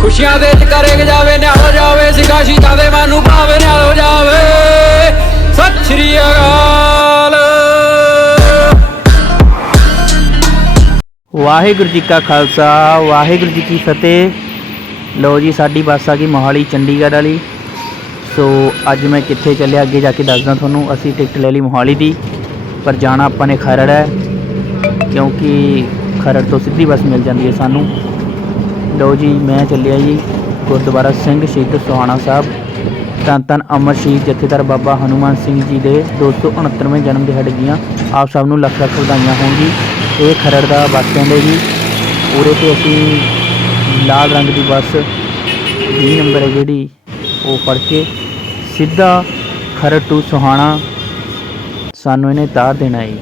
ਖੁਸ਼ੀਆਂ ਦੇ ਕਰੇ ਜਾਵੇ ਨਿਆਲ ਜਾਵੇ, ਸਿੱਖਾ ਸ਼ੀਤਾਂ ਦੇ ਮਨ ਨੂੰ ਭਾਵੇ ਨਿਆਲ ਜਾਵੇ। ਸਤਿ ਸ਼੍ਰੀ ਅਕਾਲ। ਵਾਹਿਗੁਰੂ ਜੀ ਕਾ ਖਾਲਸਾ, ਵਾਹਿਗੁਰੂ ਜੀ ਕੀ ਫਤਿਹ। ਲੋ ਜੀ, ਸਾਡੀ ਬੱਸ ਆ ਗਈ ਮੋਹਾਲੀ, ਚੰਡੀਗੜ੍ਹ ਵਾਲੀ। ਸੋ ਅੱਜ ਮੈਂ ਕਿੱਥੇ ਚੱਲਿਆ, ਅੱਗੇ ਜਾ ਕੇ ਦੱਸਦਾ ਤੁਹਾਨੂੰ, ਅਸੀਂ ਟਿਕਟ ਲੈ ਲਈ ਮੋਹਾਲੀ ਦੀ, ਪਰ ਜਾਣਾ ਆਪਾਂ ਨੇ ਖਰੜ ਹੈ, ਕਿਉਂਕਿ ਖਰੜ ਤੋਂ ਸਿੱਧੀ ਬੱਸ ਮਿਲ ਜਾਂਦੀ ਹੈ ਸਾਨੂੰ। ਲੋ ਜੀ, ਮੈਂ ਚੱਲਿਆ ਜੀ ਗੁਰਦੁਆਰਾ ਸਿੰਘ ਸ਼ਹੀਦ ਸੋਹਾਣਾ ਸਾਹਿਬ। ਧੰਨ ਧੰਨ ਅਮਰ ਸ਼ਹੀਦ ਜਥੇਦਾਰ ਬਾਬਾ ਹਨੂਮਾਨ ਸਿੰਘ ਜੀ ਦੇ 269ਵੇਂ ਜਨਮ ਦਿਹਾੜੇ ਦੀਆਂ ਆਪ ਸਭ ਨੂੰ ਲੱਖ ਲੱਖ ਵਧਾਈਆਂ ਹੋਣ ਜੀ। ਇਹ ਖਰੜ ਦਾ ਬੱਸ ਸਟੈਂਡ ਹੈ ਜੀ। ਉਰੇ ਤੇ ਅਸੀਂ ਲਾਲ ਰੰਗ ਦੀ ਬੱਸ 20 ਨੰਬਰ ਹੈ ਜਿਹੜੀ, ਉਹ ਫੜ ਕੇ ਸਿੱਧਾ ਖਰੜ ਟੂ ਸੋਹਾਣਾ ਸਾਨੂੰ ਇਹਨੇ ਤਾਰ ਦੇਣਾ ਹੈ ਜੀ।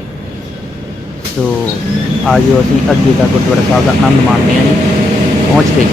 ਸੋ ਆਜੋ ਅਸੀਂ ਅੱਗੇ ਦਾ ਗੁਰਦੁਆਰਾ ਸਾਹਿਬ ਦਾ ਆਨੰਦ ਮਾਣਦੇ ਹਾਂ ਜੀ। 我请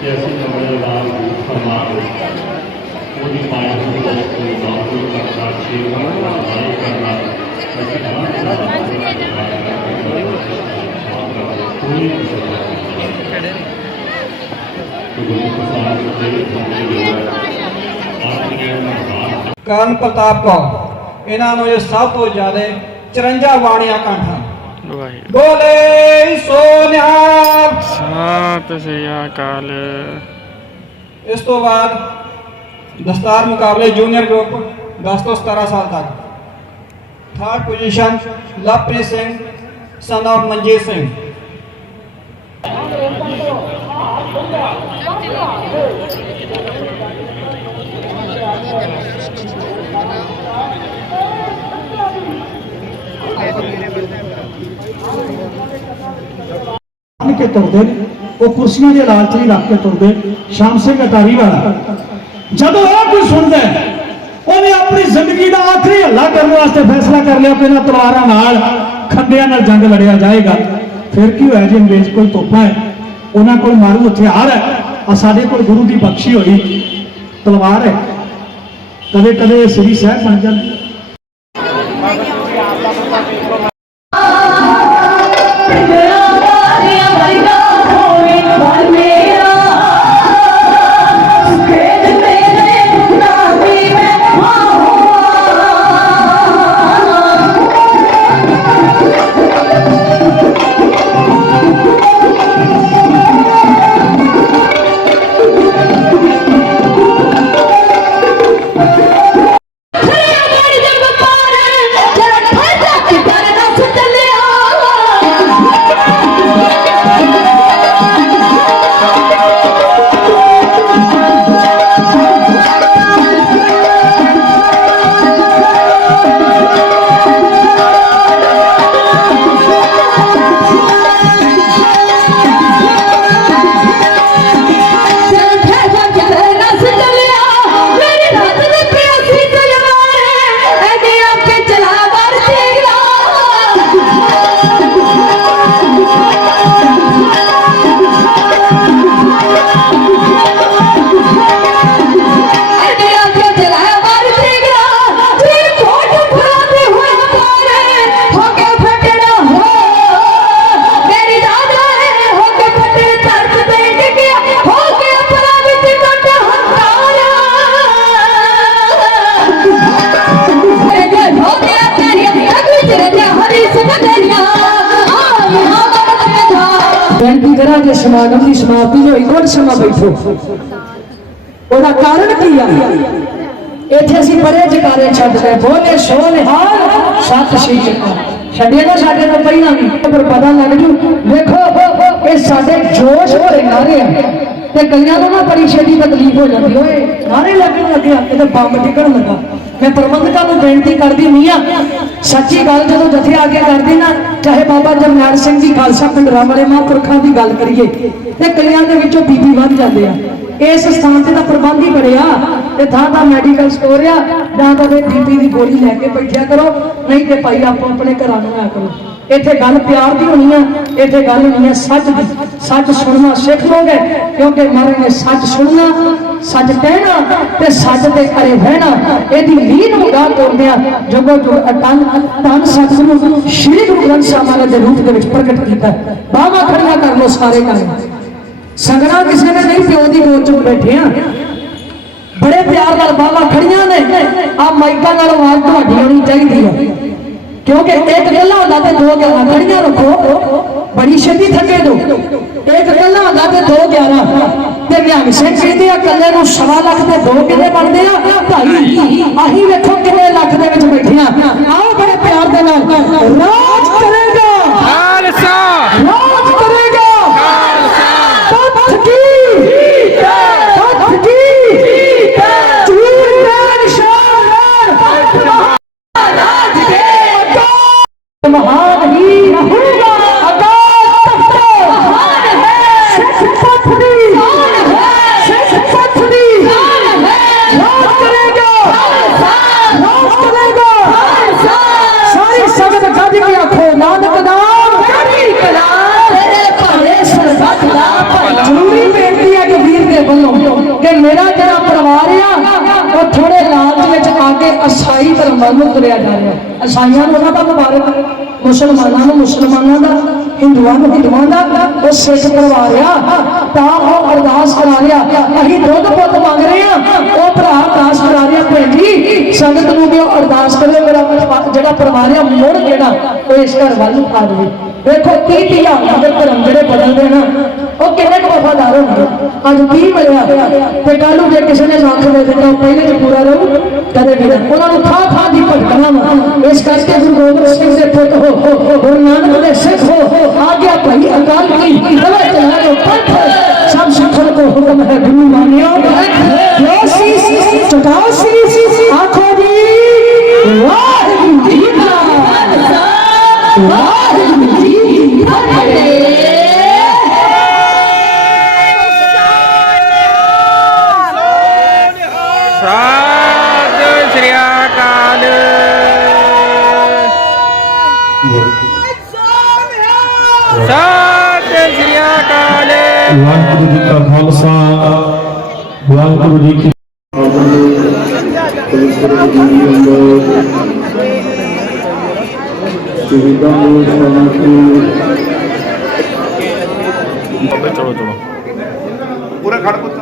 ਕਿ ਅਸੀਂ ਨਵੇਂ ਲਾਲ ਰੂਪ ਫਰਮਾ ਦੇ ਉਹਦੀ ਪਾਇਆ ਹੋਈ ਵਸਤੂ ਨੂੰ ਬਾਹਰ ਕਰਨਾ ਸੇਵਾ ਕਰਨਾ ਕਰਨਾ ਅਸੀਂ ਬਾਹਰ ਕੋਈ ਕਰਨ ਪ੍ਰਤਾਪ ਕੌਰ, ਇਹਨਾਂ ਨੂੰ ਇਹ ਸਭ ਤੋਂ ਜ਼ਿਆਦਾ 54 ਬਾਣੀਆਂ ਕੰਠ। ਹਨ ਵਾਹਿਗੁਰੂ ਬੋਲੇ ਸੋ ਨਿਹਾਲ ਸਤਿ ਸ੍ਰੀ ਅਕਾਲ ਇਸ ਤੋਂ ਬਾਅਦ ਦਸਤਾਰ ਮੁਕਾਬਲੇ ਜੂਨੀਅਰ ਗਰੁੱਪ 10 ਤੋਂ 17 ਸਾਲ ਤੱਕ third position Lovepreet Singh son of Manjit Singh ਬਣ ਕੇ ਤੁਰਦੇ ਨੇ, ਉਹ ਕੁਰਸੀਆਂ ਦੇ ਲਾਲਚ ਨਹੀਂ ਰੱਖ ਕੇ ਤੁਰਦੇ, ਸ਼ਾਮ ਸਿੰਘ ਅਟਾਰੀ ਵਾਲਾ। ਜਦੋਂ ਉਹ ਕੋਈ ਸੁਣਦਾ ਉਹਨੇ ਆਪਣੀ ਜ਼ਿੰਦਗੀ ਦਾ ਆਖਰੀ ਹੱਲਾ ਕਰਨ ਵਾਸਤੇ ਫੈਸਲਾ ਕਰ ਲਿਆ ਕਿ ਇਹਨਾਂ ਤਲਵਾਰਾਂ ਨਾਲ ਖੰਡਿਆਂ ਨਾਲ ਜੰਗ ਲੜਿਆ ਜਾਏਗਾ। ਫਿਰ ਕੀ ਹੋਇਆ ਜੀ, ਅੰਗਰੇਜ਼ ਕੋਲ ਤੋਪਾਂ ਹੈ, ਉਹਨਾਂ ਕੋਲ ਮਾਰੂ ਹਥਿਆਰ ਹੈ ਆ ਸਾਡੇ ਕੋਲ ਗੁਰੂ ਦੀ ਬਖਸ਼ੀ ਹੋਈ ਤਲਵਾਰ ਹੈ। ਕਦੇ ਕਦੇ ਸ੍ਰੀ ਸਾਹਿਬ ਬਣ ਜਾਂਦੇ। ਲੰਗਰਾਂ ਦੇ ਸਮਾਗਮ ਦੀ ਸਮਾਪਤੀ ਹੋਈ ਕੁਝ ਸਮਾਂ ਬੈਠੋ ਉਹਦਾ ਕਾਰਨ ਕੀ ਆ ਇੱਥੇ ਅਸੀਂ ਬੜੇ ਜਕਾਰੇ ਛੱਡ ਲਏ ਬੋਲੇ ਸੋਲੇ ਹਾਲ ਸਤਿ ਸ਼੍ਰੀ ਅਕਾਲ ਛੱਡੇ ਨਾ ਸਾਡੇ ਤੋਂ ਪਹਿਲਾਂ ਵੀ ਪਰ ਪਤਾ ਲੱਗ ਜੂ ਵੇਖੋ ਇਹ ਸਾਡੇ ਜੋਸ਼ ਭਰੇ ਨਾਰੇ ਆ ਤੇ ਕਈਆਂ ਨੂੰ ਨਾ ਬੜੀ ਛੇਤੀ ਤਕਲੀਫ ਹੋ ਜਾਂਦੀ ਓਏ ਨਾਰੇ ਲੱਗਣ ਲੱਗੇ ਆ ਕਿਤੇ ਬੰਬ ਡਿੱਗਣ ਲੱਗਾ। ਮੈਂ ਪ੍ਰਬੰਧਕਾਂ ਨੂੰ ਬੇਨਤੀ ਕਰਦੀ ਮੀਆਂ ਸੱਚੀ ਗੱਲ ਜਦੋਂ ਜਥੇ ਆ ਕੇ ਕਰਦੀ ਨਾ, ਚਾਹੇ ਬਾਬਾ ਜਰਨੈਲ ਸਿੰਘ ਜੀ ਖਾਲਸਾ ਪਿੰਡਰਾਂ ਵਾਲੇ ਮਹਾਂਪੁਰਖਾਂ ਦੀ ਗੱਲ ਕਰੀਏ, ਤੇ ਕਈਆਂ ਦੇ ਵਿੱਚੋਂ ਬੀਬੀ ਵੱਧ ਜਾਂਦੇ ਆ। ਇਸ ਸਥਾਨ ਤੇ ਤਾਂ ਪ੍ਰਬੰਧ ਹੀ ਬਣਿਆ ਤੇ ਥਾਂ ਥਾਂ ਮੈਡੀਕਲ ਸਟੋਰ ਆ। ਜਾਂ ਤਾਂ ਬੀਬੀ ਦੀ ਗੋਲੀ ਲੈ ਕੇ ਬੈਠਿਆ ਕਰੋ, ਨਹੀਂ ਤੇ ਭਾਈ ਆਪੋ ਆਪਣੇ ਘਰਾਂ ਨੂੰ ਆ ਕਰੋ। ਇੱਥੇ ਗੱਲ ਪਿਆਰ ਦੀ ਹੋਣੀ ਆ, ਇੱਥੇ ਗੱਲ ਹੋਣੀ ਆ ਸੱਚ ਦੀ। ਸੱਚ ਸੁਣਨਾ ਸਿੱਖ ਲੋਗੇ ਕਿਉਂਕਿ ਮਹਾਰਾਜ ਨੇ ਸੱਚ ਸੁਣਨਾ, ਸੱਚ ਕਹਿਣਾ ਤੇ ਸੱਚ ਦੇ ਕਰੇ ਰਹਿਣਾ ਇਹਦੀ ਲੀਨ ਨੂੰ ਤੋੜਦਿਆਂ ਜਗੋ ਜੁਗ ਅਟਲ ਤਨ ਸੱਚ ਨੂੰ ਸ਼੍ਰੀ ਗੁਰੂ ਗ੍ਰੰਥ ਸਾਹਿਬ ਮਹਾਰਾਜ ਦੇ ਰੂਪ ਦੇ ਵਿੱਚ ਪ੍ਰਗਟ ਕੀਤਾ। ਬਾਵਾ ਖੜੀਆਂ ਕਰ ਲੋ ਸਾਰੇ ਕਰ ਸੰਗਣਾ ਕਿਸੇ ਨੇ ਨਹੀਂ, ਪਿਓ ਦੀ ਗੋਦ ਚ ਬੈਠੇ ਆ। ਬੜੇ ਪਿਆਰ ਨਾਲ ਬਾਵਾ ਖੜੀਆਂ ਨੇ। ਆ ਮਾਈਕਾਂ ਨਾਲ ਆਵਾਜ਼ ਤੁਹਾਡੀ ਆਉਣੀ ਚਾਹੀਦੀ ਹੈ ਕਿਉਂਕਿ ਇੱਕ ਗੱਲਾਂ ਹੁੰਦਾ ਤੇ ਦੋ ਗੱਲਾਂ ਖੜੀਆਂ ਰੱਖੋ। ਬੜੀ ਛੇਤੀ ਥੱਕੇ ਦੋ। ਇੱਕ ਗੱਲਾਂ ਹੁੰਦਾ ਤੇ ਦੋ ਗਿਆਰਾਂ। ਤੇ ਨਿਹੰਗ ਸਿੰਘ ਕਹਿੰਦੇ ਆ ਕੱਲੇ ਨੂੰ ਸਵਾ ਲੱਖ ਤੇ ਦੋ ਕਿੰਨੇ ਬਣਦੇ ਆ? ਭਾਈ, ਆਹੀ ਵੇਖੋ ਕਿੰਨੇ ਲੱਖ ਦੇ ਵਿੱਚ ਬੈਠੇ ਆ। ਆਓ ਬੜੇ ਪਿਆਰ ਦੇ ਨਾਲ ਰਾਜ ਕਰੇਗਾ ਖਾਲਸਾ ਰਾਜ ਕਰੇਗਾ ਤਖਤ ਕੀ ਤਖਤ ਕੀ ਚੂਰ ਦੇ ਨਿਸ਼ਾਨ ਰਾਜ ਦੇ ਮਹਾਨ ਹੀ ਰਹੂਗਾ ਅਕਾਲ ਤਖਤ ਮਹਾਨ ਹੈ ਸਿੱਖ ਪੰਥ ਦੀ ਮਹਾਨ ਹੈ ਸਿੱਖ ਪੰਥ ਦੀ ਮਹਾਨ ਹੈ ਰਾਜ ਕਰੇਗਾ ਰਾਜ ਕਰੇਗਾ ਸਾਰੀ ਸੰਗਤ ਗੱਜ ਕੇ ਆਖੋ ਨਾਨਕ ਨਾਮ ਚੜ੍ਹਦੀ ਕਲਾ ਤੇਰੇ ਭਾਣੇ ਸਰਬੱਤ ਦਾ ਭਲਾ ਜ਼ਰੂਰੀ ਬੇਨਤੀ ਹੈ ਕਿ ਵੀਰ ਦੇ ਵੱਲੋਂ ਕਿ ਮੇਰਾ ਜਿਹੜਾ ਪਰਿਵਾਰ ਆ, ਉਹ ਥੋੜੇ ਲਾਲਚ ਵਿੱਚ ਆ ਕੇ ਅਸਾਈ ਧਰਮ ਵੱਲ ਨੂੰ ਤੁਰਿਆ ਜਾ ਰਿਹਾ। ਅਸਾਈਆਂ ਨੂੰ ਉਹਨਾਂ ਦਾ ਮੁਬਾਰਕ, ਮੁਸਲਮਾਨਾਂ ਨੂੰ ਮੁਸਲਮਾਨਾਂ ਦਾ, ਹਿੰਦੂਆਂ ਨੂੰ ਹਿੰਦੂਆਂ ਦਾ, ਉਹ ਸਿੱਖ ਪਰਿਵਾਰ ਆ। ਤਾਂ ਉਹ ਅਰਦਾਸ ਕਰਾ ਰਿਹਾ। ਅਸੀਂ ਦੁੱਧ ਪੁੱਤ ਮੰਗ ਰਹੇ ਆ ਉਹ ਭਰਾ ਅਰਦਾਸ ਕਰਾ ਰਿਹਾ, ਭੈਣ ਜੀ, ਸੰਗਤ ਨੂੰ ਵੀ ਉਹ ਅਰਦਾਸ ਕਰੇ, ਮੇਰਾ ਜਿਹੜਾ ਪਰਿਵਾਰ ਆ, ਮੁੜ ਜਿਹੜਾ, ਉਹ ਇਸ ਘਰ ਵੱਲ ਨੂੰ ਆ ਜਾਵੇ। ਵੇਖੋ 30 ਹਜ਼ਾਰ ਦੇ ਧਰਮ ਜਿਹੜੇ ਬਦਲਦੇ ਨਾ, ਉਹ ਕਿੰਨੇ ਕੁ ਵਫਾਦਾਰ ਹੋਣਗੇ? ਅੱਜ 30 ਮਿਲਿਆ? ਤੇ ਕੱਲ ਨੂੰ ਜੇ ਕਿਸੇ ਨੇ ਸਾਥ ਦੇ ਦਿੱਤਾ, ਉਹ ਪਹਿਲੇ ਚ ਪੂਰਾ ਰਹੂ, ਕਦੇ ਵੀ ਉਹਨਾਂ ਨੂੰ ਥਾਂ ਥਾਂ ਦੀ ਭਟਕਣਾ ਵਾ। ਇਸ ਕਰਕੇ ਗੁਰੂ ਗੋਬਿੰਦ ਸਿੰਘ ਦੇ ਪੁੱਤ ਹੋ, ਗੁਰੂ ਨਾਨਕ ਦੇ ਸਿੱਖ ਹੋ ਵਾਹਿਗੁਰੂ ਜੀ ਕਾ ਖਾਲਸਾ ਵਾਹਿਗੁਰੂ ਜੀ ਕੀ ਚਲੋ ਚਲੋ ਪੂਰਾ ਖੜ ਪੁੱਤ।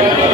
ਸਤਿ